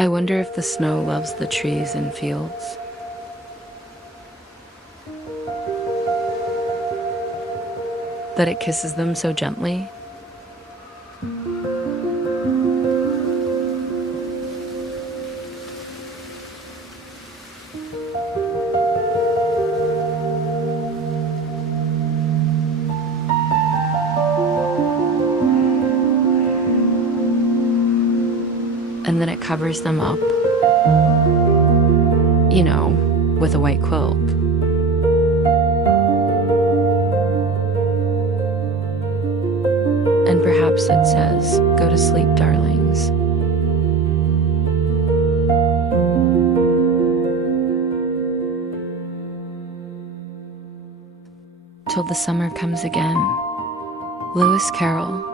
I wonder if the snow loves the trees and fields. That it kisses them so gently. And then it covers them up, with a white quilt. And perhaps it says, "Go to sleep, darlings." Till the summer comes again. Lewis Carroll.